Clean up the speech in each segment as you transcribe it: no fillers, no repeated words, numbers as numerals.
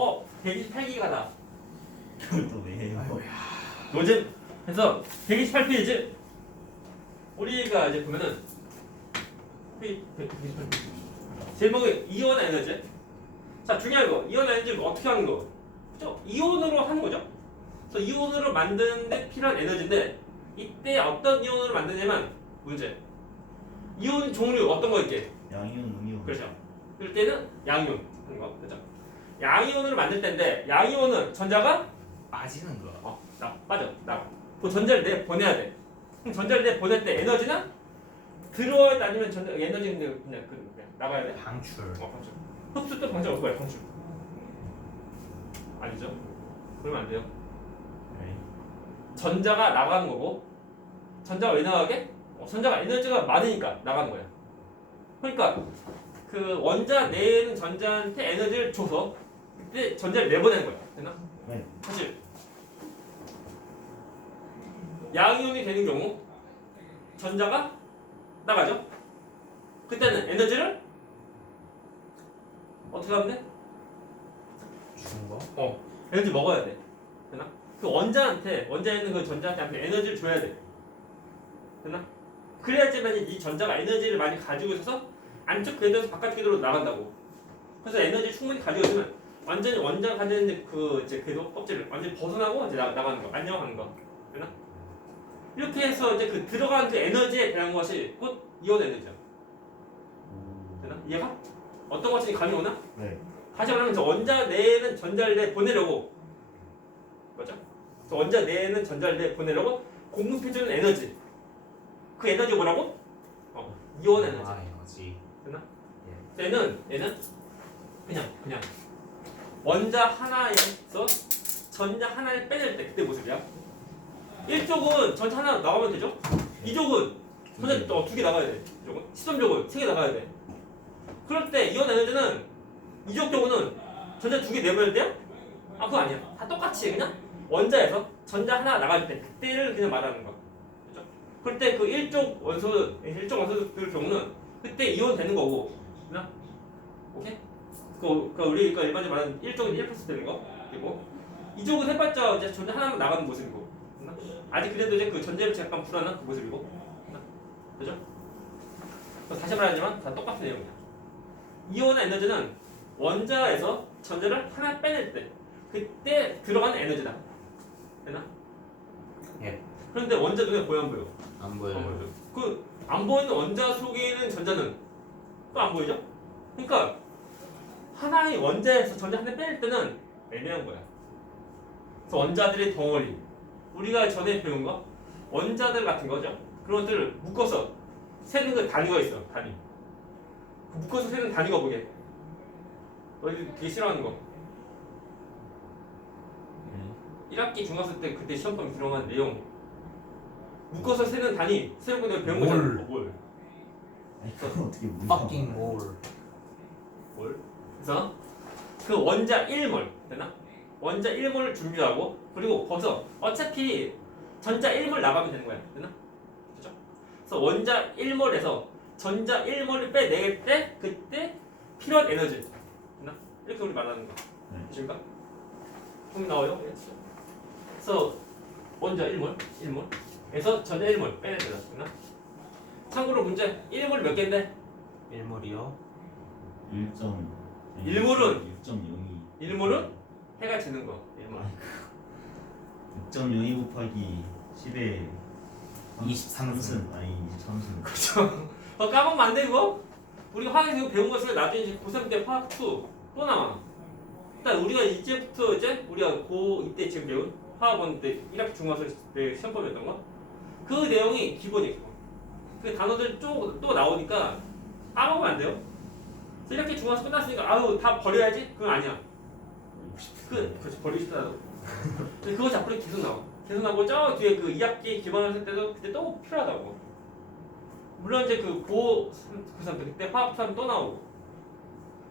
128기가다. 그걸 또 왜 해요? 요즘 그래서 128페이지 우리가 이제 보면은 128페이지 제목이 이온 에너지. 자, 중요한 거 이온 에너지를 어떻게 하는 거? 그죠? 이온으로 하는 거죠. 그래서 이온으로 만드는데 필요한 에너지인데 이때 어떤 이온으로 만드냐면 문제. 이온 종류 어떤 거 있게? 양이온, 음이온. 그렇죠. 그럴 때는 양이온 하는 거, 그죠? 양이온으로 만들 때인데 양이온은 전자가 빠지는 거. 빠져 나가. 그 전자를 내 보내야 돼. 그럼 전자를 내 보낼 때 에너지는 들어야 돼 아니면 전자 에너지는 그냥 나가야 돼? 방출. 방출. 흡수 또 방출 어떻게 방출? 아니죠? 그러면 안 돼요. 네. 전자가 나가는 거고 전자가 왜 나가게? 전자가 에너지가 많으니까 나가는 거야. 그러니까 그 원자 내에 있는 전자한테 에너지를 줘서 그때 전자를 내보내는 거야. 되나? 네. 사실 양이온이 되는 경우 전자가 나가죠. 그때는 에너지를 어떻게 하면 돼? 준 거? 에너지 먹어야 돼. 되나? 그 원자에 있는 그 전자한테 에너지를 줘야 돼. 되나? 그래야지만 이 전자가 에너지를 많이 가지고 있어서 안쪽 궤도에서 바깥 궤도로 나간다고. 그래서 에너지 충분히 가지고 있으면 완전히 원자가 가지는 그 이제 궤도 껍질을 완전히 벗어나고 이제 나가는 거, 안녕하는 거. 되나? 이렇게 해서 이제 그 들어가는 그 에너지에 대한 것이 곧 이온 에너지야. 되나? 이해가? 어떤 것이 감이 오나? 네. 다시 말하면 저 원자 내에는 전자를 내 보내려고, 맞죠? 저 원자 내에는 전자를 내 보내려고 공급해주는 에너지. 그 에너지 뭐라고? 이온 에너지. 에너지. 되나? 예. 얘는 그냥 원자 하나에서 전자 하나를 빼낼 때 그때 모습이야. 이쪽은 전자 하나 나가면 되죠? 이쪽은 전자 두 개 나가야 돼. 이쪽은 시점적은 세 개 나가야 돼. 그럴 때 이온 에너지는 이쪽 쪽은 전자 두 개 내보낼 때야? 그거 아니야. 다 똑같이 그냥 원자에서 전자 하나 나갈 때 그때를 그냥 말하는 거. 그렇죠? 그럴 때 그 일쪽 원소들 경우는 그때 이온 되는 거고, 그냥 오케이? 우리가 일반적으로 말하는 1쪽은 1% 되는 거, 그리고 이쪽은 해봤자 이제 전자 하나만 나가는 모습이고, 그냥 아직 그래도 이제 그 전자율이 약간 불안한 그 모습이고, 그냥 그죠? 다시 말하지만 다 똑같은 내용이야. 이온 에너지는 원자에서 전자를 하나 빼낼 때 그때 들어가는 에너지다. 되나? 예. 그런데 원자 눈에 보여 안 보여? 안 보여요. 그 안 보이는 원자 속에 있는 전자는 또 안 보이죠? 그러니까 하나의 원자에서 전자 하나 빼낼 때는 애매한 거야. 그래서 원자들의 덩어리, 우리가 전에 배운 거 원자들 같은 거죠. 그런 것들을 묶어서 세는 그 단위가 있어. 단위. 그 묶어서 세는 단위가 뭐게? 너희들 되게 싫어하는 거. 1학기 중학생 때 그때 시험범위 들어간 내용. 묶어서 세는 단위, 세는 거 내가 배운 거잖아. 뭘? 아니 그걸 어떻게 몰라? fucking more. 뭘? 그래서 그 원자 1몰 되나? 원자 1몰을 준비하고 그리고 거기서 어차피 전자 1몰 나가면 되는 거야. 되나? 그죠? 그래서 원자 1몰에서 전자 1몰을 빼낼 때 그때 필요한 에너지. 되나? 이렇게 우리 말하는 거. 네. 되실까? 좀 나와요? 그래서 원자 1몰에서 전자 1몰 빼내야 되나? 참고로 문제 1몰 몇 개인데? 1몰이요. 1점. 일몰은? 6.02. 1몰은 해가 지는 거. 1몰. 6.02 곱하기 10에 23승. 아니 23승. 그렇죠. 까먹으면 안 돼 이거? 우리가 화학에서 배운 것을 나중에 이제 고3 때 화학 2 또 나와. 일단 우리가 이제부터 이제 우리가 이때 지금 배운 화학원 때 1학기 중학생 때 시험범위였던 거, 그 내용이 기본이에요. 그 단어들 또 나오니까 까먹으면 안 돼요. 그래서 1학기 중학생 끝났으니까 아유 다 버려야지? 그건 아니야. 그렇지, 버리고 싶다도. 근데 그거 자꾸 계속 나와. 계속 나오고 저 뒤에 그 2학기 기반학생 때도 그때 또 필요하다고. 물론 이제 그 고3 때 그때 화학 3 또 나오고.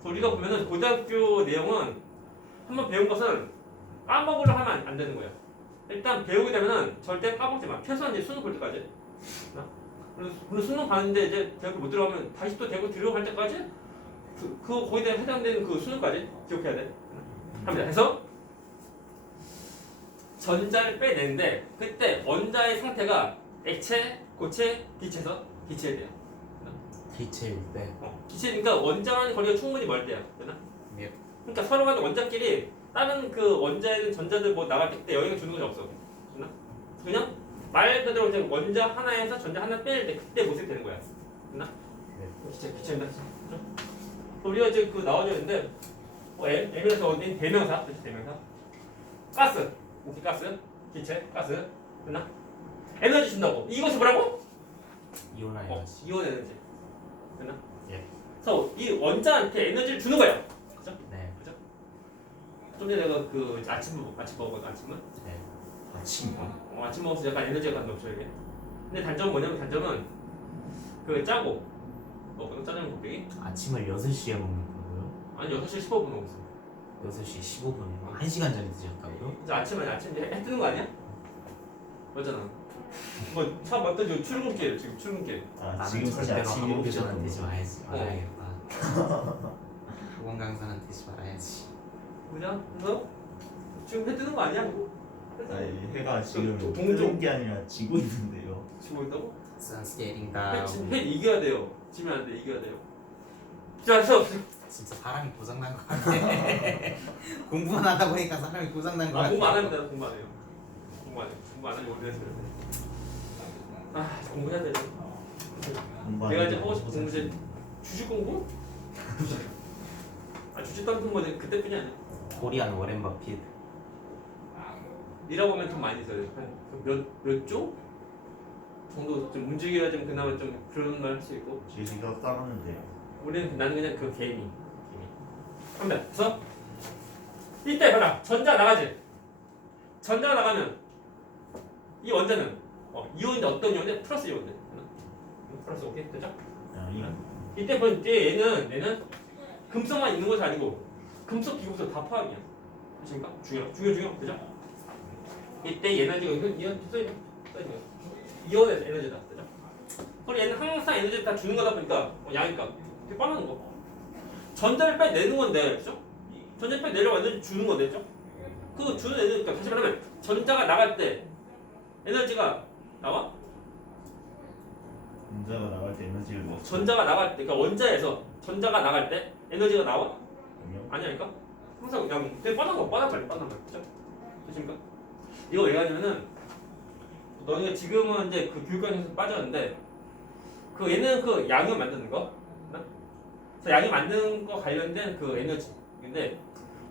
그래서 우리가 보면은 고등학교 내용은 한번 배운 것은 까먹으려 하면 안 되는 거야. 일단 배우게 되면은 절대 까먹지 마. 최소한 이제 수능 볼 때까지. 그리고 수능 봤는데 이제 대학교 못 들어가면 다시 또 대학교 들어갈 때까지 거기에 해당되는 그 수능까지 기억해야 돼. 합니다. 해서 전자를 빼내는데 그때 원자의 상태가 액체, 고체, 기체에서 기체에 돼요. 기체일 때. 기체니까 원자와는 거리가 충분히 멀 때요. 되나? 예. 그러니까 서로 간에 원자끼리 다른 그 원자에 있는 전자들 뭐 나갈 때 그때 영향을 주는 건 없어. 되나? 그냥 말 그대로 이제 원자 하나에서 전자 하나 빼낼 때 그때 모습이 되는 거야. 되나? 네. 기체입니다. 우리가 이제 그 나와져 있는데 M에서 어디 대명사, 그렇지 대명사. 가스, 오케이 가스, 기체, 가스, 됐나? 에너지 준다고. 이것이 뭐라고? 이온 에너지. 이온 에너지. 됐나? 예. 그래서 이 원자한테 에너지를 주는 거예요. 그죠? 네. 좀 전에 내가 그 아침 먹었거든. 아침은. 네. 아침 아침 먹어서 약간 에너지가 간다 없죠 이게. 근데 단점은 뭐냐면 단점은 그 짜고 먹거든 짜장면 곱빼기. 아침을 6시에 먹는 거고요. 아니 6시 15분 먹었어. 6시 15분. 1시간 전에 드셨다고요? 이제 아침 이제 해 뜨는 거 아니야? 맞잖아. 뭐차 맞던 출근길 지금 출근길. 아 나는 지금 사실 절대로 아침 한국 7시 교전한 되지 말아야지. 어. 말아야겠다. 학원 강사는 되지 말아야지. 그냥 그래서 지금 해 뜨는 거 아니야? 그거? 아니 해가 지금 동쪽. 뜨는 게 아니라 지고 있는데요. 지고 있다고? Sun's getting down. 해 이겨야 돼요. 지면 안 돼. 이겨야 돼요. 자, 수업. 진짜 사람이 고장난 거 같아. 공부만 하다 보니까 사람이 고장난 거 같아. 공부 안 합니다. 공부 안 해요. 공부 안 해요. 공부 안 하려고 오래돼서 그래. 공부해야 되죠. 내가 이제 하고 싶은 공부 이제 주식 공부? 주식 같은 거 그때 뿐이 아니야. 코리안 워렌 버핏. 일하고 보면 돈 많이 써요. 한몇 조? 정도 좀 움직여야 좀 그나마 좀 그런 말 할 수 있고. 지수가 따르는데요. 나는 그냥 그 개인이. 한번 그래서 이때 봐라 전자 나가지. 전자가 나가면 이 원자는 이온인데 어떤 이온인데 플러스 이온인데. 플러스 오케이 되죠? 이때 보면 얘는 금속만 있는 것이 아니고 금속 비금속 다 포함이야. 그렇습니까? 중요 되죠? 이때 에너지가 이온 써있네. 이온의 에너지다. 되죠? 그리고 얘는 항상 에너지를 다 주는 거다 보니까 양이니까 이게 뻔한 거. 전자를 빼내는 건데, 그죠? 전자를 빼내려고 에너지 주는 건데, 그죠? 그 주는 에너지니까 다시 말하면 전자가 나갈 때 에너지가 나와? 전자가 나갈 때 에너지를 넣어. 전자가 나갈 때, 그러니까 원자에서 전자가 나갈 때 에너지가 나와? 아니요. 아니니까 항상 그냥 되게 뻔한 말, 그죠? 되십니까? 이거 왜 하냐면은 너네가 지금은 이제 그 교육과정에서 빠졌는데 그 얘는 그 양을 만드는 거, 그래서 양이 만드는 거 관련된 그 에너지. 근데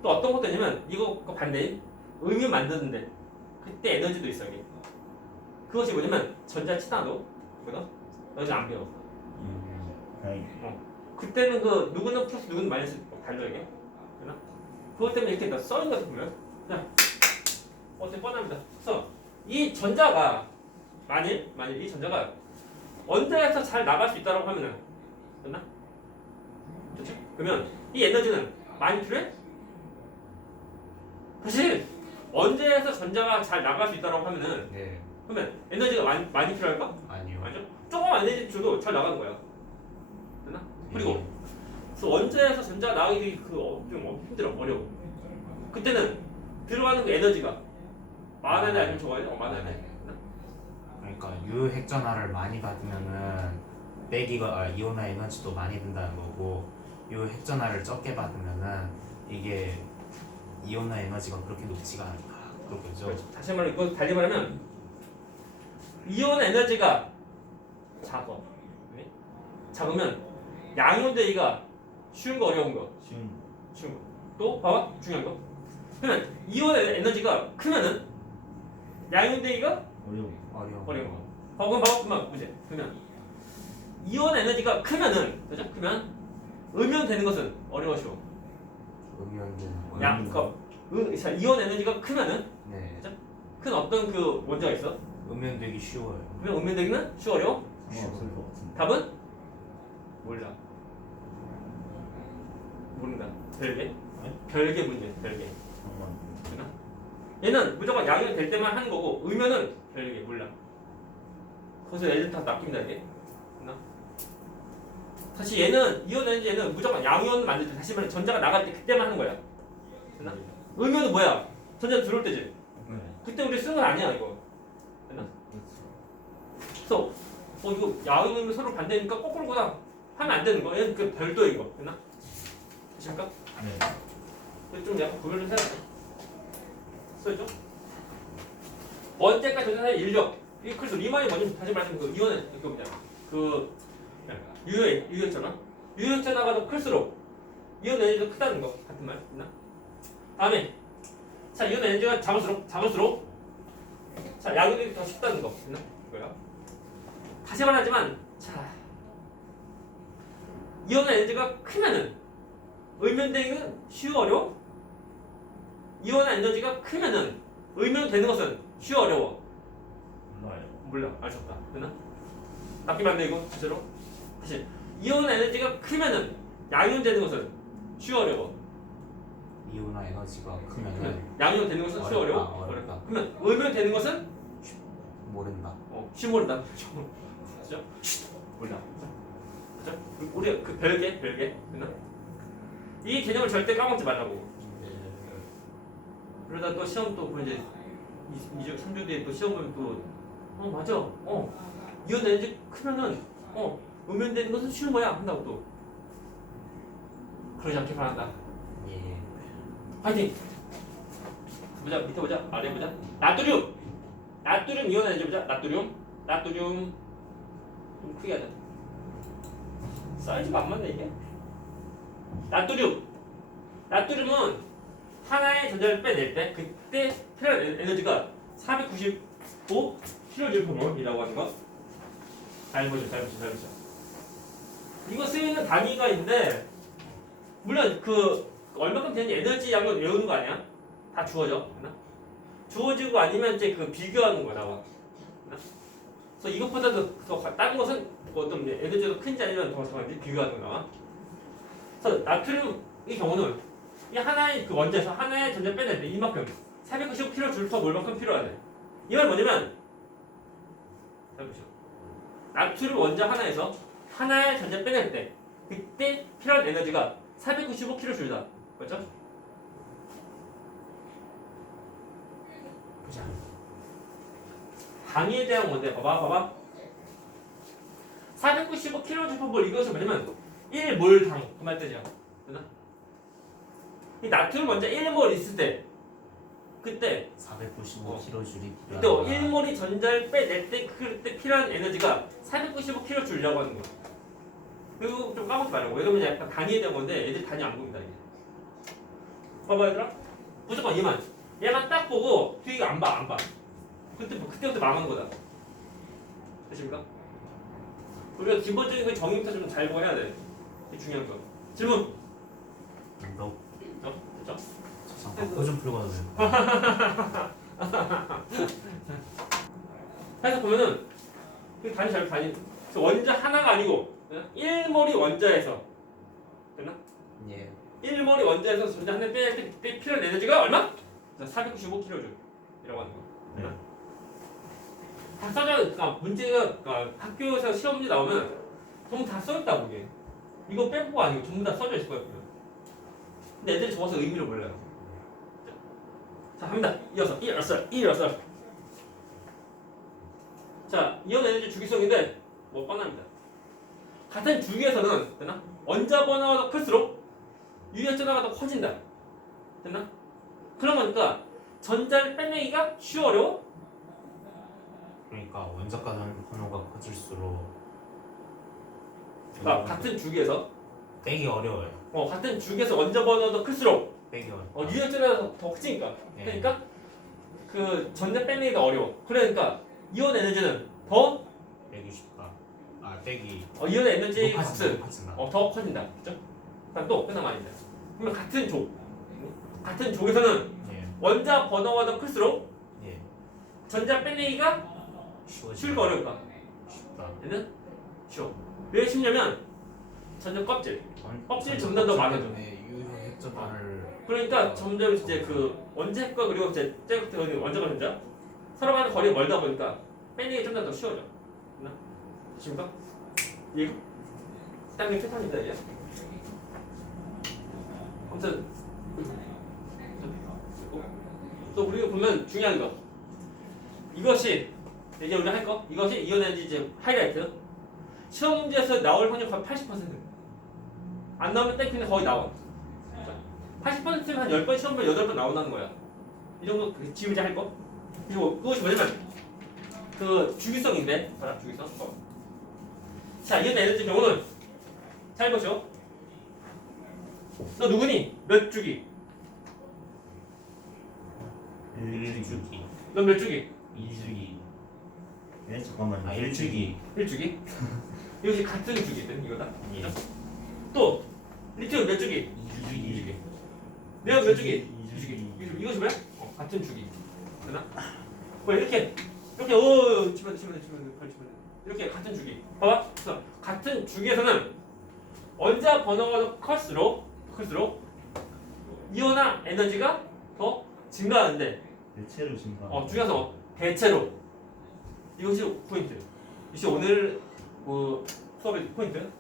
또 어떤 것도 있냐면 이거 반대인 음유 만드는데 그때 에너지도 있어 이게. 그것이 뭐냐면 전자 치나도 그거 너희 안 배워. 다행이네. 그때는 그 누구는 플러스 누구는 마이너스 달려 이게. 되나? 그것 때문에 이렇게 써인 것 같은 거예요. 그냥 어떻게 뻔합니다. 그래서 이 전자가 만일 이 전자가 원자에서 잘 나갈 수 있다고 하면은 됐나? 그렇죠? 그러면 이 에너지는 많이 필요해? 사실 원자에서 전자가 잘 나갈 수 있다고 하면은 네. 그러면 에너지가 많이 필요할까? 아니요. 아니죠? 조금만 에너지 줘도 잘 나가는 거야. 됐나? 그리고 그래서 원자에서 전자가 나가기 좀 힘들어, 어려워. 그때는 들어가는 그 에너지가 많아야 돼 아니면 적어야 돼? 많아야 돼. 그러니까 유핵전화를 많이 받으면은 이온화 에너지도 많이 든다는 거고 유핵전화를 적게 받으면은 이게 이온화 에너지가 그렇게 높지가 않다. 그렇겠죠. 그렇죠. 다시 말로 이거 달리 말하면 이온 에너지가 작어. 네? 작으면 양이온 대기가 쉬운 거 어려운 거? 쉬운 거. 또 봐봐 중요한 거. 그러면 이온 에너지가 크면은 양이온 대기가 어려운 거. 그럼 봐봐 그만 문제. 그러면 이온 에너지가 크면은 그죠? 크면 음이온 되는 것은 어려워져. 자, 이온 에너지가 크면은 네. 그죠? 큰 어떤 그 원자가 있어? 음연되기 쉬워요. 그러면 음이온 되기는 쉬워요. 상관없을 것 같은데. 답은 몰라. 모른다. 별개? 별개 문제. 별개. 되나? 얘는 무조건 양이온 될 때만 하는 거고 음이온은 별개 몰라. 그래서 애들 다 낚인다 이게. 되나? 사실 얘는 이온 에너지 얘는 무조건 양이온 만들 때 다시 말해 전자가 나갈 때 그때만 하는 거야. 되나? 의미는 뭐야? 전자 들어올 때지. 네. 그때 우리 쓰는 건 아니야 이거. 됐나? 그래서 이거 야의미 서로 반대니까 거꾸로구나 하면 안 되는 거. 얘는 그 별도 이거. 됐나? 되십니까? 네. 좀 약간 구별을 해야 돼. 써있죠? 번째까지 전자의 인력. 이 그래서 리만이 먼저 다시 말하면 그 이원은 그 뭐냐 그 유효했잖아. 유효했잖아가 더 클수록 이온 에너지가 크다는 거 같은 말 있나? 다음에 자 이온 에너지가 작을수록 자 양육이 더 쉽다는 거 있나? 이거야. 다시 말하지만 자 이온 에너지가 크면은 의면되기는 쉬워 어려워? 이온 에너지가 크면은 의면되는 것은 쉬워 어려워? 몰라요. 몰라 알 수 없다. 되나? 낚이면 안 돼 이거 진짜로. 다시 이온 에너지가 크면은 양이온 되는 것은 쉬워 어려워? 이온화 에너지가 크면은 양이온 되는 것은 쉬워 어려워? 어렵다. 그러면 의면 되는 것은 모른다. 쉬워 모른다. 그죠? 몰라. 그죠? 우리 그 별개 됐나? 이 개념을 절대 까먹지 말라고. 그러다 또 시험 또 이제 2주 3주 뒤에 또 시험 보면 또 맞아. 이온 에너지 크면은 의면되는 것은 쉬운 거야 한다고 또. 그러지 않길 바란다. 예. 파이팅! 보자 밑에 보자 아래 보자. 나트륨 이온 에너지 보자. 나트륨 좀 크게 하자. 사이즈가 안 맞네 이게. 나트륨은 하나의 전자를 빼낼 때 그때 필요한 에너지가 495kJ이라고 하는 거. 잘 보죠. 이거 쓰이는 단위가 있는데 물론 그 얼마큼 되는지 에너지 양을 외우는 거 아니야? 다 주어져. 주어지고 아니면 이제 그 비교하는 거 나와. 그래서 이것보다도 더 다른 것은 어떤 에너지가 큰지 아니면 더 작은지 비교하는 거 나와. 그래서 나트륨의 경우는 이 하나의 그 원자에서 하나의 전자 빼낼 때 이만큼 495kJ 몰만큼 필요하대. 이 말 뭐냐면 나트륨 원자 하나에서 하나의 전자 빼낼 때 그때 필요한 에너지가 495kJ다. 맞죠? 보자. 당에 대한 건데 봐봐. 495kJ 이것은 뭐냐면 1몰 당 그 말 뜻이야. 되나? 이 나트륨 원자 1몰 있을 때 그때 495kJ이 그때 1몰이 전자를 빼낼 때 그때 필요한 에너지가 495kJ라고 하는 거야. 그리고 좀 까먹지 말라고. 왜냐면 약간 단위에 대한 건데 애들이 단위 안 보인다 이게. 봐봐 얘들아. 무조건 얘만 딱 보고 뒤에 안 봐. 그때부터 망하는 거다. 되십니까? 우리가 기본적인 그 정의부터 좀 잘 보고 해야 돼. 이게 중요한 거. 질문. 됐죠? 잠깐 그거 좀 풀고 가도 돼요. 해서 보면은 단위 잘 단위. 원자 하나가 아니고 1몰이 원자에서 됐나? 예. 1몰이 원자에서 전자 하나 빼낼 때 그때 필요한 에너지가 얼마? 495kJ이라고 하는 거. 네. 다 써져. 그러니까 문제가 그러니까 학교에서 시험 문제 나오면 전부 다 써있다고 이게. 이거 빼고 아니고 전부 다 써져 있을 거야. 근데 애들이 적어서 의미를 몰라요. 자 갑니다. 이어서 자 이온 에너지 주기성인데 뭐 뻔합니다. 같은 주기에서는 됐나? 원자 번호가 더 클수록 유효전화가 더 커진다. 됐나? 그런 거니까 전자를 빼내기가 쉬워 어려워? 그러니까 원자가 번호가 커질수록 그러니까 같은 주기에서 빼기 어려워요. 같은 주기에서 원자 번호가 더 클수록 빼기 어려워. 유효전화가 더 커지니까. 네. 그러니까 그 전자 빼내기가 어려워. 그러니까 이온 에너지는 더 빼기 쉽다. 빼기 이온 에너지 값은 높아진다. 더 커진다. 그죠? 그다음 또 끝난 말입니다. 그러면 같은 족에서는 예. 원자 번호가 더 클수록 예. 전자 빼내기가 쉬울까 어려울까? 쉽다. 얘는 쉬워. 왜 쉽냐면 전자 껍질 점점 더 많아져. 유효했전화를 그러니까 점점 이제 그 원자핵과 그리고 이제 원자가 전자 서로 간의 거리가 멀다 보니까 빼내기 좀 더 쉬워져. 됐나? 되십니까? 이 땅의 패턴입니다 이게. 아무튼 또 우리가 보면 중요한 거. 이것이 이제 우리가 할 거. 이것이 이온 에너지 이제 하이라이트. 시험 문제에서 나올 확률 거의 80%. 안 나오면 땡큐는 거의 나와. 80%면 한 10번 시험 보면 8번 나온다는 거야. 이 정도 지금 이제 할 거. 그리고 그것이 뭐냐면 그 주기성인데, 봐라 주기성. 자, 이온 에너지 경우는 잘 보죠. 너 누구니? 몇 주기? 1주기 넌 몇 주기? 2주기 잠깐만 아, 1주기 1주기? 이것이 같은 주기든 이거다. 예. 또 리튬 몇 주기? 2주기 네온 몇 주기? 2주기 이것이 뭐야? 같은 주기. 되나? 뭐 이렇게 치면 이렇게 같은 주기. 봐봐. 그래서 같은 주기에서는 원자 번호가 더 클수록 이온화 에너지가 더 증가하는데 대체로 증가 중요해서 대체로 이것이 포인트. 이것이 오늘 그 수업의 포인트.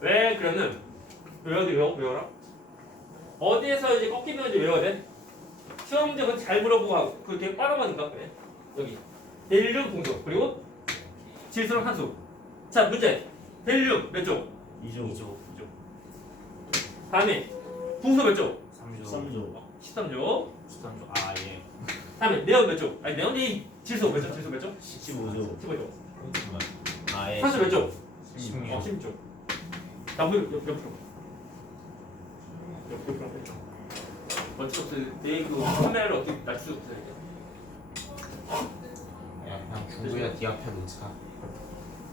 왜 그러면 외워라. 어디에서 이제 꺾이면 이제 외워야 돼? 시험 문제 잘 물어보고 그렇게 빨아가니까 그래. 여기 헬륨 공소 그리고 질소랑 산소. 자 문제 헬륨 몇 조? 2조 다음에 풍소 몇 조? 3조 13조. 13조. 아 예. 다음에 네온 몇 조? 아니 네온이 질소 몇 조? 질소 몇 조? 15조 15조. 아 예. 산소 몇 조? 16. 16조. 나무 옆으로. 어쩔 수 없어. 그 카메라를 어떻게 낮출 수 없어 이게. 야, 그냥 중구야 뒤앞에 놓자.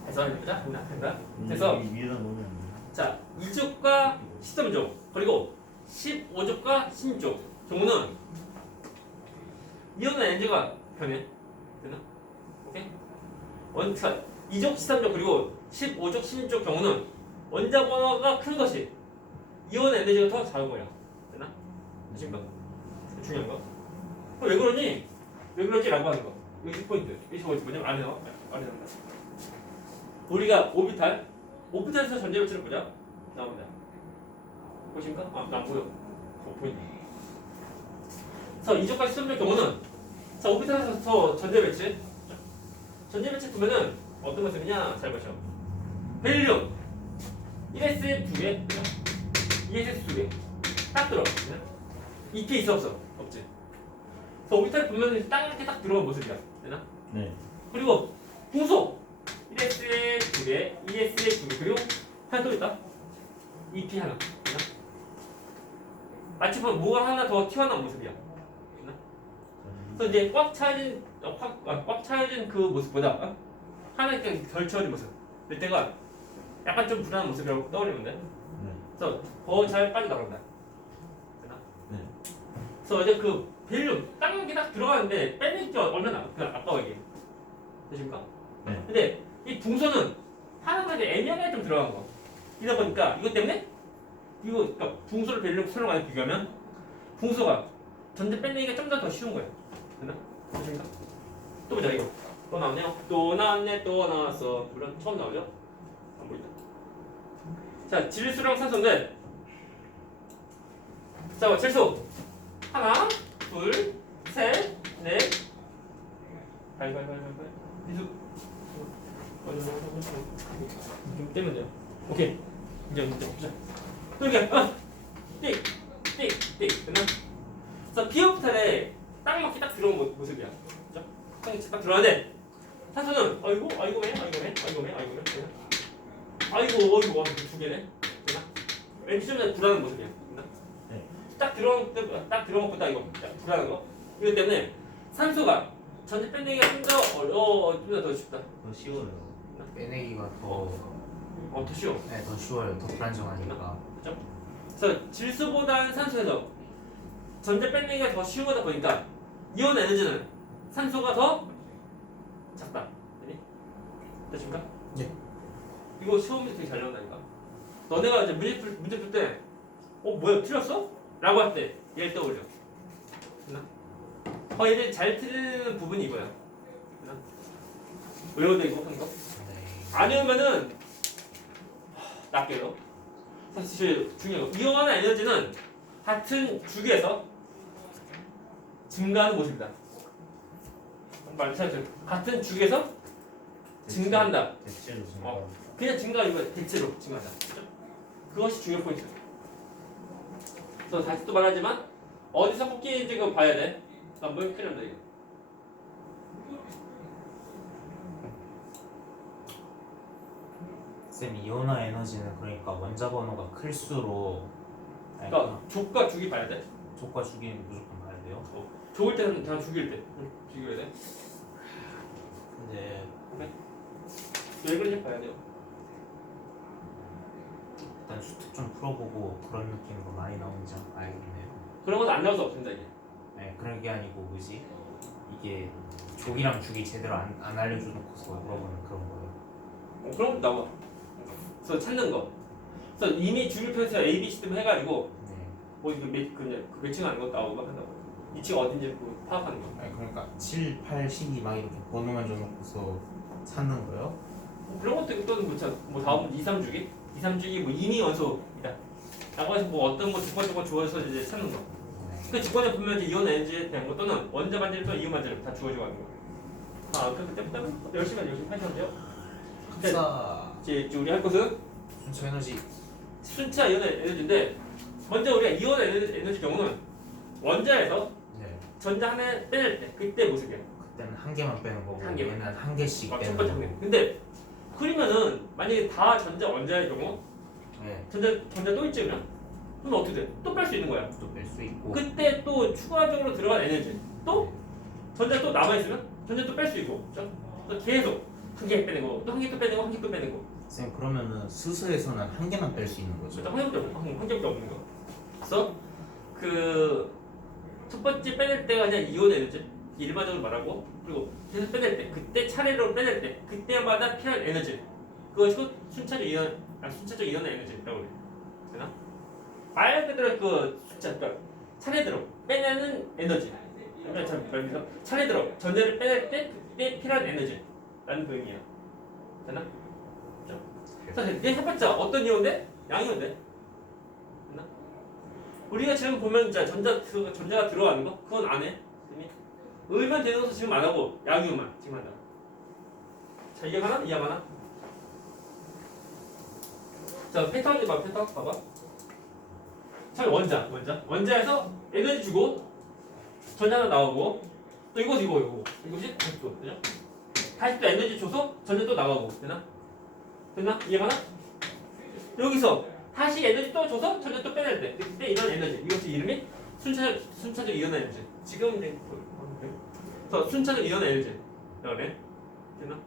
해서 해보자. 된다. 그래서 위에다 놓으면 안 돼. 자 2족과 13족 그리고 15족과 16족 경우는 이온 에너지가 변해. 되나? 오케이? 원차 2족, 13족 그리고 15족, 16족 경우는 원자 번호가 큰 것이 이온 에너지가 더 작은 거야. 되나? 아십니까? 중요한 거. 왜 그러니? 왜 그러지? 라고 하는 거. 여기 포인트. 이게 뭐냐면 안에 나와. 안에 나온다. 우리가 오비탈에서 전제 배치를 보자. 나옵니다. 보십니까? 안 보여. 포인트. 그래서 2조까지 쓰는 경우는 자 오비탈에서 전제 배치. 전제 배치 보면은 어떤 모습이냐? 잘 보셔. 벨륨 1s 2개, 2s 2개 딱 들어. EP 있어 없어? 없지. 그래서 오비탈 보면은 딱 이렇게 딱 들어간 모습이야. 되나? 네 그리고 풍소 1S에 2개, 2S에 2개 그리고 하나 또 있다. EP 하나. 되나? 마치 보면 뭐가 하나 더 튀어나온 모습이야. 되나? 그래서 이제 꽉 차여진 그 모습보다 하나 이렇게 덜 채워진 모습. 이때가 약간 좀 불안한 모습이라고 떠올리면 돼. 네. 그래서 더 잘 빠져나간다. 되나? 네. 그래서 이제 그 벨륨 딱 들어가는데 빼낼 게 얼마나 아까워 이게. 되십니까? 네. 근데 이 붕소는 하나가 이제 애매하게 좀 들어간 거. 이다 보니까 이것 때문에 그러니까 붕소를 벨륨 설명하는 비교하면 붕소가 전체 빼내기가 좀 더 쉬운 거예요. 됐나? 되십니까? 또 보자 이거. 또 나오네요. 또 나왔네. 또 나왔어. 물론 처음 나오죠? 안 보인다. 자 질소랑 산소인데 자 질소 하나 둘 셋 넷 발발발발발 미수 좀 떼면 돼요. 오케이 이제 보자. 또 이렇게 띡띡띡 됐나? 그래서 피오프탈에 딱 맞게 딱 들어온 모습이야. 그죠? 딱 들어가는데 산소는 아이고 매 되나? 아이고 두 개네 되나? 왠지 좀 불안한 모습이야. 됐나? 네. 딱 들어먹고 딱 이거 불안한 거. 이것 때문에 산소가 전체 빼내기가 좀 더 쉽다. 더 쉬워요 빼내기가 더 더 쉬워. 네, 더 쉬워요. 더 불안정하니까. 그죠? 그래서 질소보다는 산소에서 전체 빼내기가 더 쉬운 거다 보니까 이온 에너지는 산소가 더 작다. 되니? 됐습니까? 네. 이거 시험 문제 되게 잘 나온다니까. 너네가 이제 문제 풀 때 뭐야 틀렸어? 라고 할 때 얘를 떠올려. 됐나? 얘들 잘 틀리는 부분이 이거야. 됐나? 외워도 이거 하는 거? 네. 아니면은 낫게요. 사실 중요한 거. 이온화 에너지는 같은 주기에서 증가하는 모습이다. 말 찾으세요. 같은 주기에서 증가한다. 대체로 증가. 그냥 증가 이거 대체로 증가한다. 그죠? 그것이 중요 포인트. 그래서 다시 또 말하지만 어디서 꺾이는지 그거 봐야 돼. 뭘 필요한다 이거. 쌤 이온화 에너지는 그러니까 원자 번호가 클수록 그러니까 족과 죽이 봐야 돼. 족과 주기는 무조건 봐야 돼요. 좋을 때는 다 죽일 때. 죽여야 돼. 근데 왜 그런지 봐야 돼요. 일단 수특 좀 풀어보고 그런 느낌으로 많이 나오는지 알겠네요. 그런 것도 안 나올 수 없습니다 이게. 네, 그런 게 아니고 뭐지? 이게 족이랑 죽이 제대로 안 알려줘놓고서 물어보는 그런 거예요. 그런 것도 나와. 그래서 찾는 거. 그래서 이미 주류표에서 A, B 시스템 해가지고 네. 뭐 이거 매칭하는 것도 나오고 막 한다고. 위치가 어딘지 파악하는 거. 아니 그러니까 7, 8, 12 막 이렇게 번호만 줘놓고서 찾는 거예요? 뭐 그런 것도 또는 뭐 다음 2, 3주기? 2, 3주기 뭐 인이 원소이다. 라고 해서 뭐 어떤 거 조건 주어서 이제 찾는 거. 그 조건에 보면 이제 이온 에너지에 대한 거 또는 원자 반지름 또는 이온 반지름 다 주어지고 하는 거. 그럼 그때부터는 열심히 하시면 돼요. 흡사 이제 우리 할 것은 순차 에너지 순차 이온 에너지인데 먼저 우리가 이온 에너지 경우는 원자에서 네. 전자 하나 빼낼 때 그때 모습이야. 그때는 한 개만 빼는 거고 한 개만. 얘는 한 개씩 첫 빼는 번째 거고 한 개. 근데 그러면은 만약에 다 전자 원자의 경우 네. 전자 또 있지면 그럼 어떻게 돼? 또 뺄 수 있는 거야. 또 뺄 수 있고 그때 또 추가적으로 들어간 에너지 또 전자 또 남아 있으면 전자 또 뺄 수 있고, 그렇죠? 계속 한 개 빼는 거, 또 한 개 또 빼는 거, 한 개 또 빼는 거. 쌤 그러면은 수소에서는 한 개만 뺄 수 있는 거죠? 일단 한 개밖에 없는 거. 그래서 그 첫 번째 빼낼 때가 그냥 이온 에너지 일반적으로 말하고 그리고 계속 빼낼 때 그때 차례로 빼낼 때 그때마다 필요한 에너지 그것이 순차적 이온 에너지라고 그래. 되나? 말 그대로 그 숫자 그러니까 차례대로 빼내는 에너지. 그러니까 잘 말해서 차례대로 전자를 빼낼 때 그때 필요한 에너지라는 그 의미야. 되나? 그래서 내 해봤자 어떤 이온인데? 양이온인데? 됐나? 우리가 지금 보면 이제 전자가 들어가는 거 그건 안 해. 의만 되는 것도 지금 안 하고 양이온만 지금 한다. 자 이해가나? 이해가나? 자 패턴 봐봐. 자 원자에서 에너지 주고 전자가 나오고 또 이것이 또 그죠? 다시 또 에너지 줘서 전자 또 나가고 됐나? 이해가나? 여기서 다시 에너지 또 줘서 전자 또 빼낼 때 그때 이런 에너지 이것이 이름이 순차적 이온 에너지. 지금 이제 그래서 순차적 이온 에너지 그다음에 됐나?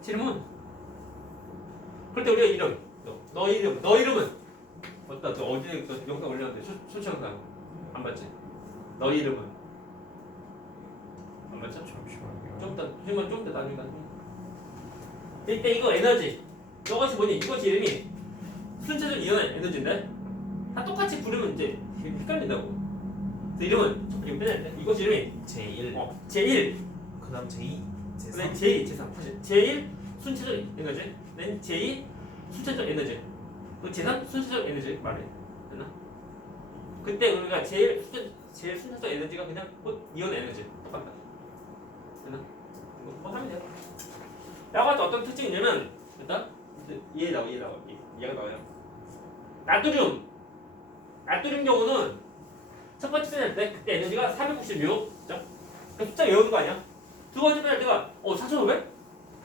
질문. 그럴 때 우리가 이름 너 이름은 어디다 너 어디에 영상 올렸는데 수치 영상 안 봤지? 너 이름은 안 봤죠? 잠시만요. 좀 더 나중에 이때 이거 에너지 이것이 뭐니? 이것이 이름이 순차적 이온 에너지인데 다 똑같이 부르면 이제 헷갈린다고. 그래서 이름은 첫 번째 빼낼 때 이것이 이름이 제1 제1 그 다음 제2 그다음에 제3 제2 제3 사실 제1 순차적 에너지 then 제2 순차적 에너지 그 제3 순차적 에너지 말해 됐나? 그때 우리가 제일 순차적 에너지가 그냥 곧 이온 에너지 똑같다 됐나? 이거 하면 돼요. 라고 할 때 어떤 특징이 있냐면 일단 얘가 나와요. 나트륨 경우는 첫 번째 빼낼 때 그때 에너지가 496 자, 그 숫자 외우는 거 아니야? 두 번째 빼낼 때가 4,500?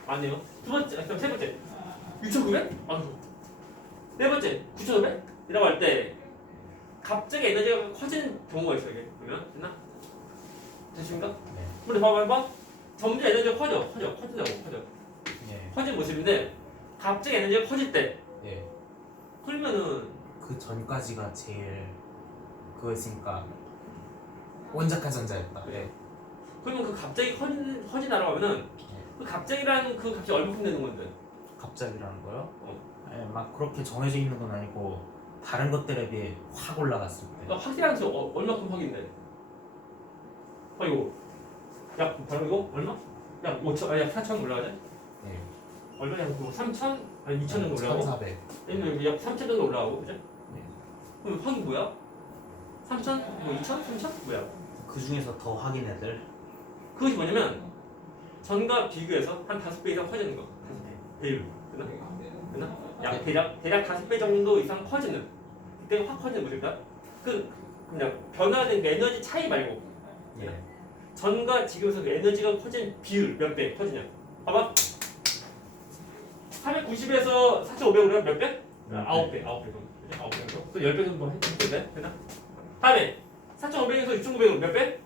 맞네요. 세 번째 6,900? 아니고 네 번째 9,500? 이라고 할 때 갑자기 에너지가 커지는 경우가 있어요. 이게 보면 됐나? 되십니까? 네. 근데 봐봐 점점 에너지가 커져. 네. 커진 모습인데 갑자기 에너지가 커질 때 네. 그러면은 그 전까지가 제일 그거였으니까 원자카 전자였다. 그래. 그러면 그 갑자기 커진다라고 하면은 그 갑자기라는 그 값이 얼마큼 되는 건데? 갑자기라는 거요? 아니, 막 그렇게 정해져 있는 건 아니고 다른 것들에 비해 확 올라갔을 때. 그러니까 확실한 수 얼마큼 확인돼? 이거 야 바로 이거 얼마? 약 5천 약 4천 올라가자. 네. 얼마냐? 3천 아니 2천 정도 올라가고. 1,400. 얘는 약 3천 정도 올라가고 그죠? 네. 그럼 확이 뭐야? 3천? 뭐 2천? 3천? 뭐야? 그 중에서 더 확인 애들. 그것이 뭐냐면 전과 비교해서 한 5배 이상 커지는 거. 5배 배율. 됐나? 약 대략 5배 정도 이상 커지는. 그때 확 커지는 모습이다. 그냥 변화된 그 에너지 차이 말고 예. 전과 지금에서 그 에너지가 커진 비율 몇 배 커지냐. 봐봐. 490에서 4,500으로 몇 배? 9배. 9배 정도. 9배 정도. 또 10배 정도 했는데. 됐나? 다음에 4,500에서 6,900으로 몇 배?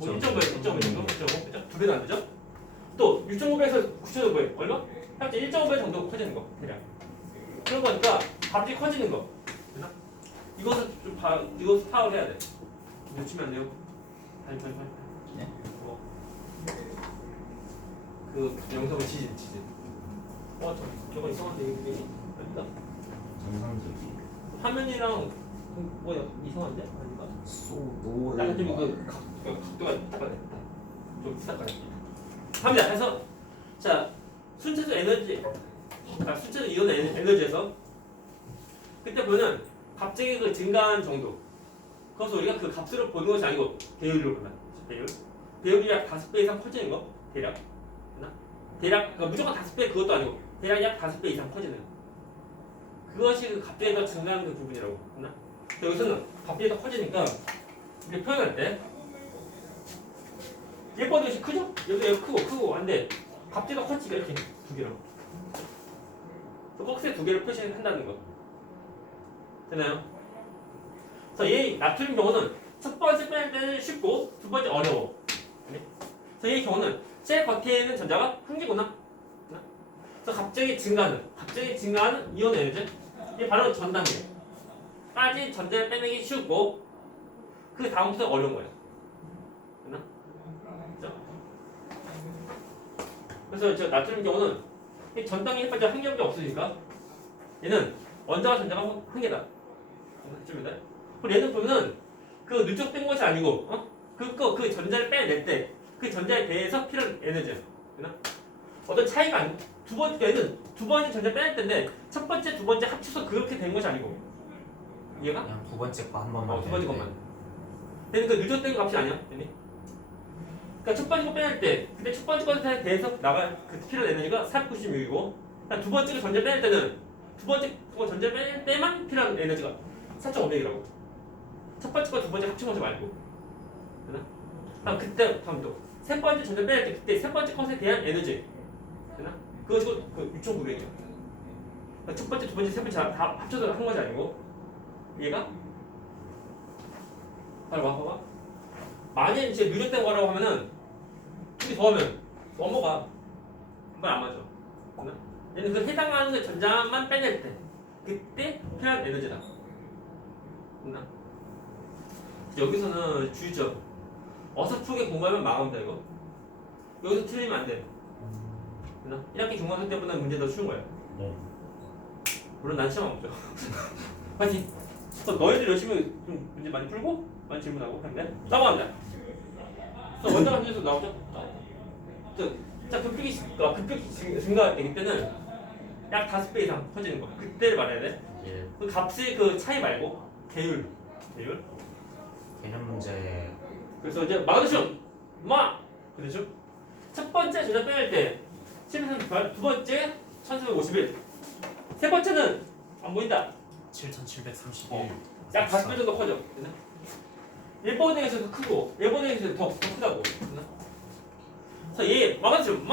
1.5배 정도. 1.5. 두 배도 안 되죠? 또 6,500에서 9,500 얼마? 현재 1.5배 정도 커지는 거. 대략. 그런 거니까 값이 커지는 거. 됐나? 이것을 이것을 파악을 해야 돼. 놓치면 안 돼요. 빨리. 네? 그 영상을 지진. 저거 이상한데 이게 아닌가? 정상적이. 화면이랑 뭐야 이상한데? 아닌가? 소노. 약간 좀 각도가 딱딱해. 좀 딱딱해. 합니다. 그래서 자 순차적 에너지, 순차적 이온 에너지에서 그때 보면 갑자기 그 증가한 정도. 그래서 우리가 그 값으로 보는 것이 아니고 배율로 보면 배율이 약 5배 이상 커지는 거 대략. 대략 그러니까 무조건 5배 그것도 아니고 대략 약 5배 이상 커지는 그것이 그 갑자기 더 증가하는 그 부분이라고 했나? 여기서는 갑자기 더 커지니까 이렇게 표현할 때 얘보다 이것이 크죠? 여기도 크고 한데 갑자기 더 커지가 이렇게 두 개로 또 꺽쇠 두 개를 표시한다는 거 되나요? 그래서 이 나트륨 경우는 첫 번째 뺄 때는 쉽고 두 번째 어려워. 그래서 이 경우는 셀 겉에 있는 전자가 한 개구나. 그래서 갑자기 증가하는 이온 에너지. 이게 바로 전 단계. 빠진 전자를 빼내기 쉽고 그 다음부터 어려운 거예요. 됐나? 그래서 저 나트륨 경우는 이 전 단계에 빠져 한 개밖에 없으니까 얘는 원자와 전자가 한 개다. 쯤이다. 그리고 얘는 보면은 그 누적된 것이 아니고 그 전자를 빼낼 때 그 전자에 대해서 필요한 에너지야. 되나? 어떤 차이가 아니고 얘는 두 번째 전자 빼낼 때인데 첫 번째, 두 번째 합쳐서 그렇게 된 것이 아니고 이해가? 그냥 두 번째 거 한 번만. 두 번째 것만. 얘는 그 누적된 값이 아니야. 얘네. 그러니까 첫 번째 거 빼낼 때 근데 첫 번째 것에 대해서 나갈 그 필요한 에너지가 496이고 두 번째 거 전자 빼낼 때는 두 번째 거 전자 빼낼 때만 필요한 에너지가 4,500이라고. 첫 번째 거 두 번째 합친 거지 말고. 되나? 그럼 그때 다음 또 세 번째 전자 빼낼 때 그때 세 번째 것에 대한 에너지. 되나? 그거 지금 6,900이야. 첫 번째, 두 번째, 세 번째 다 합쳐서 한 것이 아니고 얘가 봐봐. 만약 이제 누적된 거라고 하면은 둘이 더하면 넘어가. 그건 안 맞아. 되나? 얘는 그 해당하는 그 전자만 빼낼 때 그때 필요한 에너지다. 됐나? 여기서는 주의점. 어설프게 공부하면 망합니다 이거. 여기서 틀리면 안 돼. 됐나? 1학기 중간고사 때보다 문제 더 쉬운 거야. 네. 물론 난 시험 없죠. 파이팅. 그래서 너희들 열심히 좀 문제 많이 풀고 많이 질문하고 근데 넘어갑니다. 그래서 원자가 문제에서 나오죠. 자 급격히 증가되기 때는 약 5배 이상 커지는 거. 그때를 말해야 돼. 예. 그 값의 그 차이 말고 배율. 개념 문제. 그래서 이제 마그네슘 그렇죠? 첫 번째 전자 빼낼 때 738, 두 번째 1451, 세 번째는 안 보인다. 7,731. 약 5배 정도 커져. 일본에서 더 크고 일본에서 더 크다고. 그래서 얘 마그네슘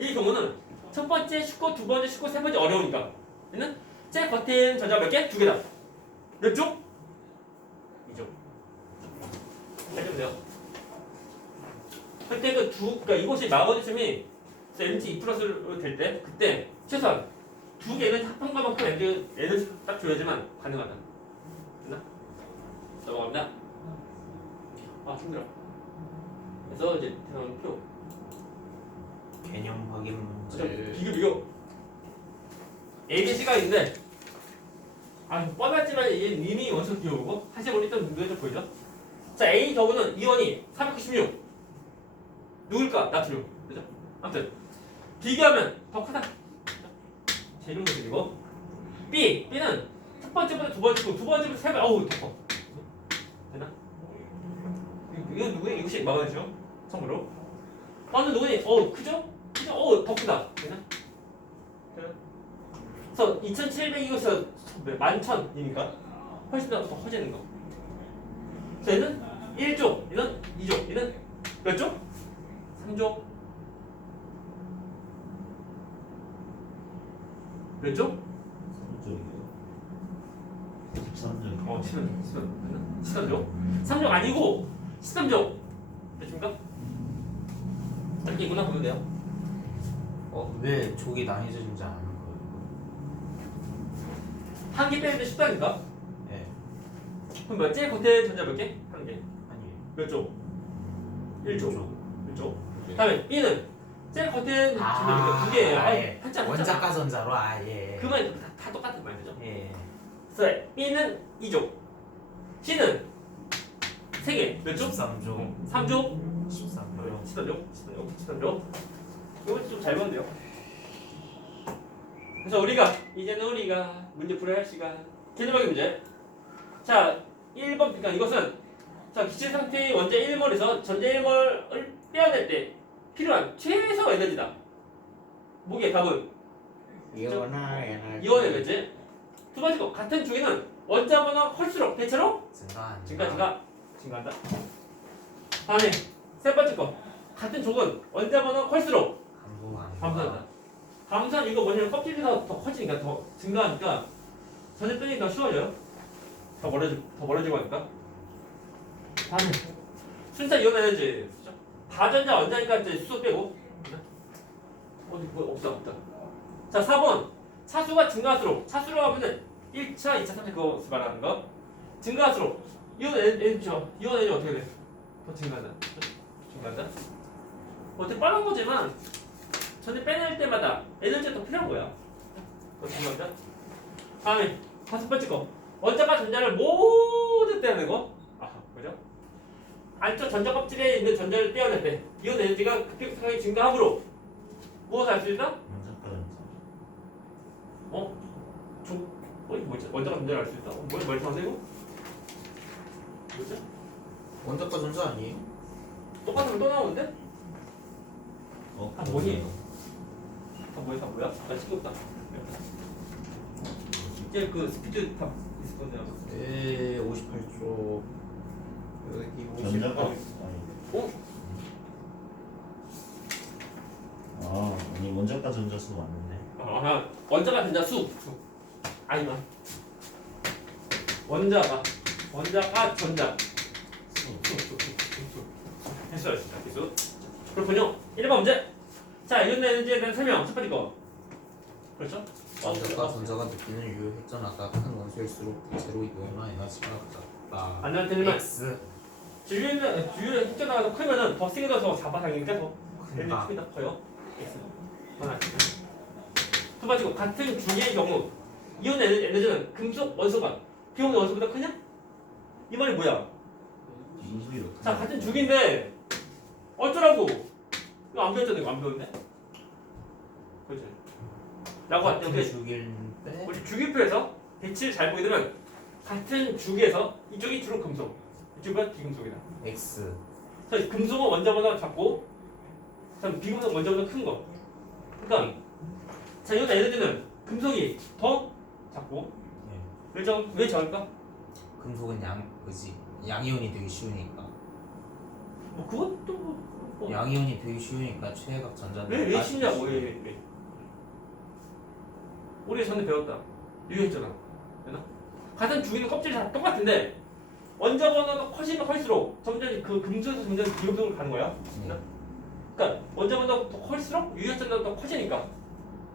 이 경우는 첫 번째 쉽고 두 번째 쉽고 세 번째 어려우니까 얘는 제 겉에 있는 전자 몇 개? 2개다. 몇 쪽? 2쪽. 잘 좀 돼요. 그때 그러니까 이곳이 마그네슘이 MG 2+로 될 때 그때 최소한 2개는 합성과만큼 에너지 딱 줘야지만 가능하다. 됐나? 넘어갑니다. 힘들어. 그래서 이제 대상은 표. 개념 확인 문제. 비교. ABC가 있는데 뻔하지만 이미 원소 비교고 사실 우리 일단 눈에 좀 보이죠? 자 A 경우는 이온이 496 누굴까? 나트륨. 그죠? 아무튼 비교하면 더 크다. 제일 놈들이고 B는 첫 번째보다 두 번째고 두 번째보다 세 배. 어우 더 커. 되나? 이건 누구니? 이것이 막아내죠. 참고로. 나는 누구니? 그죠? 그죠? 더 크다. 그죠? 그래서 2,700이고서 11,000이니까 훨씬 더 커지는 거. 그래서 얘는 1조, 얘는 2조, 얘는 몇 조? 3조. 몇 조? 13조. 13조. 3조 아니고 13조. 됐습니까? 이렇게 있구나 보면 돼요. 왜 족이 나뉘어진지 아는 거예요? 한 개 빼는데 쉽다니까? 예. 그럼 몇 개? 겉에 전자 몇 개? 한 개. 아니에요. 몇 조? 1조. 1조. 예. 다음에 B는 제 겉에 전자 몇 개? 두 개예요. 한자 원자과 전자로 예. 그 말이 다 똑같은 말이죠. 예. 그래서 B는 2조. C는 3개. 몇 조? 13조. 3조? 13조. 13조. 이거 좀 잘 보면 돼요. 그래서 이제는 우리가 문제 풀어야 할 시간. 개념하기 문제. 자, 1번 그러니까 이것은 자 기체 상태의 원자 1몰에서 전자 1몰을 빼어낼 때 필요한 최소 에너지다. 뭐게 답은? 이온화 이온 에너지. 두 번째 거 같은 중에는 원자번호 클수록 대체로 증가한다. 다음에 세 번째 거 같은 족은 원자번호 클수록 감소한다. 감소는 이거 뭐냐면 껍질이 더 커지니까 더 증가하니까 전자 빼기 더 쉬워져요. 더 멀어지고 하니까. 다음에 순차 이온 에너지. 다전자 원자니까 이제 수소 빼고. 어디 뭐 없다. 자 4번 차수가 증가할수록 차수로 하면은 1차, 2차, 3차 그거 말하는 거. 증가할수록 이온 에너지 어떻게 돼? 더 증가한다. 어떻게 빠른 거지만 전에 빼낼 때마다 에너지가 더 필요한 거야. 더 증가한다. 다음에 5번째 거 원자가 전자를 모두 떼어낸 거. 그죠? 안쪽 전자 껍질에 있는 전자를 떼어낼 때 이온 에너지가 급격하게 증가하므로 무엇을 할 수 있다? 뭐지? 원자가 전자를 알 수 있다? 뭐야? 말씀하세요? 뭐죠? 원자과 전자 아니에요? 똑같은 거 또 나오는데? 뭐니? 다 뭐야? 나 시끄럽다. 이제 그 스피드 탑 있을 건데 아마. 58조 여기 전자가 58. 아니 원자과 전자수 맞는데. 원자가 전자 수. 아니면 원자가 전자 했어요. 기수. 그렇군요. 1번 문제. 자, 이온 에너지에 대한 설명. 첫 번째 거. 그렇죠? 원자과 전자가 느끼는 유효 핵전하가 큰 원소일수록 대체로 이온화 에너지가 같다. 안녕 틀리면 X 주요 핵전화가 더 크면은 더 세게 더 잡아당기니까 더 큰다. 크기가 커요. X. 두 번째 거 같은 주기의 경우 이온 에너지는 금속 원소가 비온 원소보다 크냐? 이 말이 뭐야? 자, 같은 주기인데 어쩌라고? 이거 안 배웠잖아. 이거 안 배웠네. 그렇지. 라고 할 때 주기인데 우리 주기표에서 빛을 잘 보게 되면 같은 주기에서 이쪽이 주로 금속, 이쪽은 비금속이다. X 그래서 금속은 원자보다 작고, 비금속은 원자보다 큰 거. 그러니까 자, 이온 에너지는 금속이 더 작고, 왜 작을까? 금속은 양이온이 되기 쉬우니까. 뭐 그것도 뭐 양이온이 되기 쉬우니까 최애각 전자들 왜 쉽냐고. 왜. 우리 전에 배웠다. 유효했잖아. 되나? 같은 주기는 껍질이 다 똑같은데 원자번호가 커지면 클수록 점점 그 금속에서 점점 비금속으로 가는 거야. 되나? 그러니까 원자번호가 더 클수록 유효점도 더 커지니까.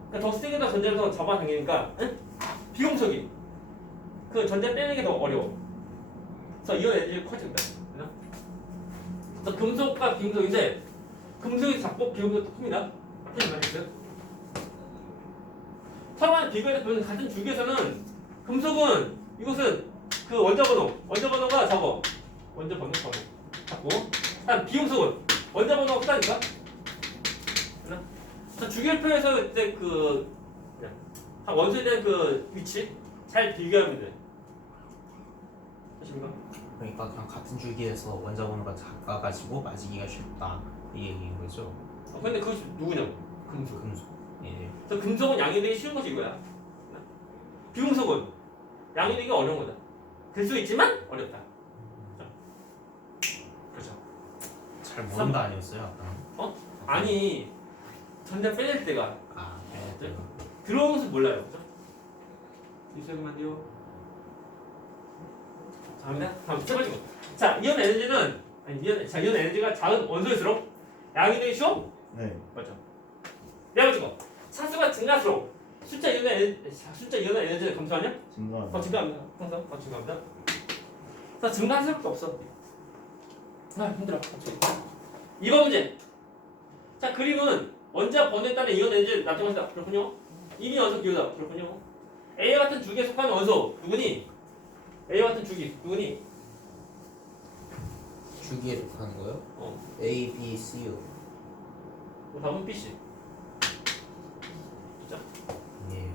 그러니까 더 세게 더 전자를 더 잡아당기니까 비금속이 그 전자 빼는 게 더 어려워. 그래서 이온 에너지가 커진다. 되나? 그래서 금속과 비금속인데 금속이 작고 비금속이 더 큽니다. 무슨 말이겠어요? 서로만 비교해서 보면 같은 주기에서는 금속은 이것은 그 원자번호가 적어. 원자번호 작고. 다음 비금속은 원자번호가 크다니까. 그래서 주기표에서 이제 그 원소에 대한 그 위치 잘 비교하면 돼. 아십니까? 그러니까 그냥 같은 줄기에서 원자번호가 작아가지고 맞이기가 쉽다 이 얘기인 거죠. 근데 그것이 누구냐고? 금속. 금속. 예. 그래서 금속은 양이되기 쉬운 것이 이거야. 비금속은 양이되기 어려운 거다. 될 수 있지만 어렵다. 그렇죠. 잘 모르는 거 아니었어요 아까? 아니 전자 빼낼 때가 아, 네? 들어오는 것을 몰라요. 그렇죠? 이세금만요. 자, 갑니다. 다음 세 번째 거. 자, 이온 에너지는 이온 에너지가 작은 원소일수록 양이되기 쉬워? 네. 맞죠. 네 번째 거. 차수가 증가할수록 숫자 이온의 에너지는 감소하냐? 증가하네. 더 증가합니다. 항상 더 증가합니다. 자, 증가할 수밖에 없어. 아, 힘들어. 갑자기. 2번 문제. 자, 그림은 원자 번호에 따른 이온 에너지를 나타낸다. 그렇군요. 이미 원소 기호다. 그렇군요. A와 같은 주기에 속하는 원소 누구니? A와 같은 주기 누구니? 주기에 속하는 거요? A, B, C요. 답은 BC. 예.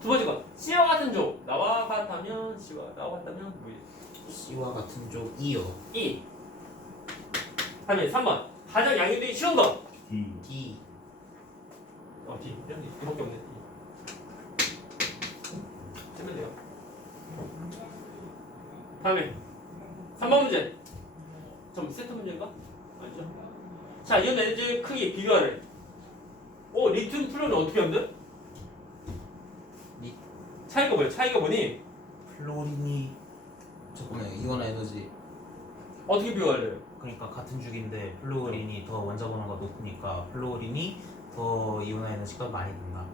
두 번째 거. C와 같은 조. 나와 같다면 C와 나와 같다면 뭐예요? C와 같은 쪽 E요. E. 다음에 3번. 가장 양이되기 쉬운 거. D. D. D. 이밖에 없네. 쓰면 돼요. 다음에 3번 문제. 좀 세트 문제인가? 아니죠. 자, 이온 에너지 크기 비교하래. 리튬 플루는 어떻게 하면 돼? 차이가 뭐야? 차이가 뭐니? 플로린이 저번에 이온 에너지 어떻게 비교할래요? 그러니까 같은 주기인데 플로린이 더 원자 번호가 높으니까 플로린이 더 이온 에너지가 많이 된다.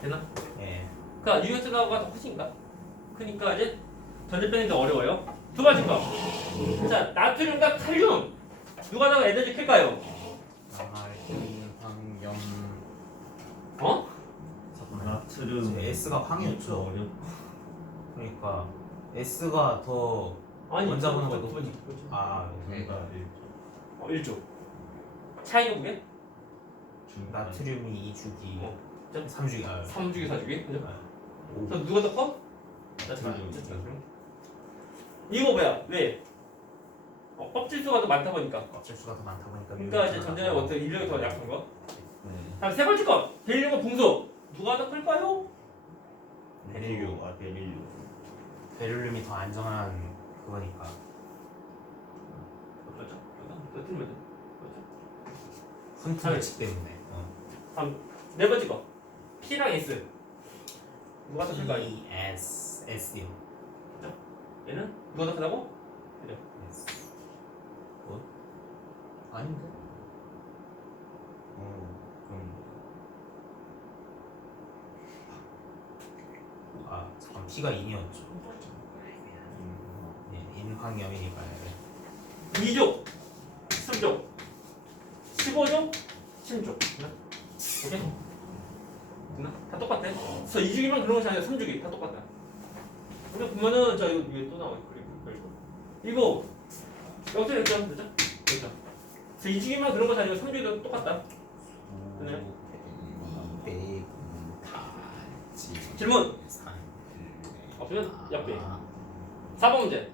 되나? 예. 그러니까 US가 더 크신가? 그러니까 이제 전자 빼는 게 어려워요. 두 번째 거. 자, 나트륨과 칼륨 누가 더 에너지 클까요? 나트륨, 황염. 어? 잠깐만요. 나트륨. S가 황이었죠. 어렵. 그러니까 S가 더 아니, 원자 번호가 두 번째. 아, 네. 중간 1조. 차이가 뭐게? 중간. 나트륨이 2주기, 어. 3주기. 아, 3주기, 4주기. 그죠? 오. 그럼 누가 더 커? 나트륨. 이거 뭐야? 왜? 껍질 수가 더 많다 보니까. 껍질 수가 더 많다 보니까. 그러니까 이제 전자의 원태 인력이 더 약한 거. 네. 다음 세 번째 거. 벨륨과 붕소 누가 더 클까요? 베릴륨. 아 베릴륨. 베릴륨이 더 안정한 그거니까. 그렇죠. 틀리면 돼. 그렇죠. 훈트르치 때문에. 다음 네 번째 거. P랑 S 누가 더 클까요? E, S, S요. 얘는 누가 더 크다고? S. 뭐? 아닌데? 그럼. 아, 잠깐 P가 2였죠. 예, 인황염이니까. 2조, 3조, 15조, 10조. 오케이? 됐나? 다 똑같아. 그래서 2주기만 그런 것이 아니라 3주기 다 똑같다. 근데 보면은 자 이거 위에 또 나와 그리고 이거 여기서 됐죠? 됐죠? 됐죠? 그래서 2주기만 그런 것이 아니라 3주기도 똑같다. 됐나요? 200 질문! 없으면 옆에 4번 문제.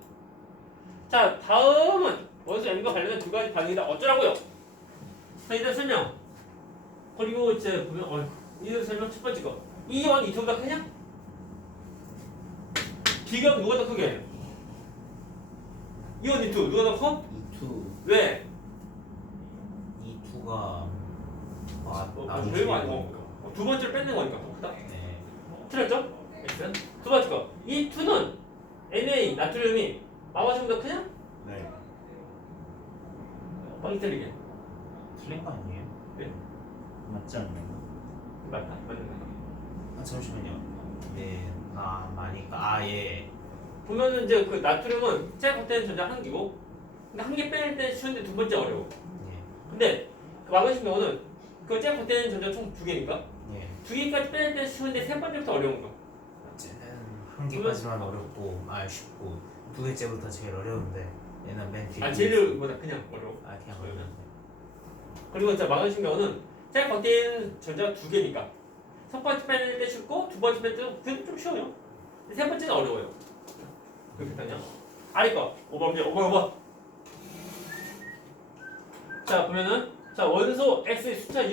자 다음은 원소 M과 관련된 두 가지 반응이다. 어쩌라고요? 자 일단 설명. 그리고 이제 보면 이들 설명 첫 번째 거. 이온 이투보다 크냐? 비교하면 누가 더 크게 해? 이온 이투 누가 더 커? E2 왜? E2가 별거 아니고 두 번째를 뺏는 거니까 더 크다. 네. 틀렸죠? X는 두 번째 거. 이 2는 Na 나트륨이 마마심보다 크냐? 네. 빨리 틀리게. 틀린 거 아니에요? 맞지 않나요? 맞다. 맞는 거. 아, 잠시만요. 네, 많이까. 아, 예. 보면은 이제 그 나트륨은 제일 겉에는 전자 한 개고, 근데 한 개 빼낼 때 쉬운데 두 번째 어려워. 예. 근데 그 마그네슘 경우는 그 제일 겉에는 전자 총 두 개니까 예. 두 개까지 빼낼 때 쉬운데 세 번째부터 어려운 거. 쟤는 한 개까지만 어렵고, 쉽고, 두 개째부터 제일 어려운데, 얘는 맨 뒤에. 제일 뭐다 그냥 어려워. 그냥 어려워. 어려운데. 그리고 이제 마그네슘 경우는 제일 겉에는 전자가 두 개니까 첫 번째 빼낼 때 쉽고 두 번째 빼낼 때 좀 쉬워요. 세 번째는 어려워요. 그렇게 했다냐? 아래 거 5번 문제 5번. 자 보면은 자 원소 x의 숫자 이어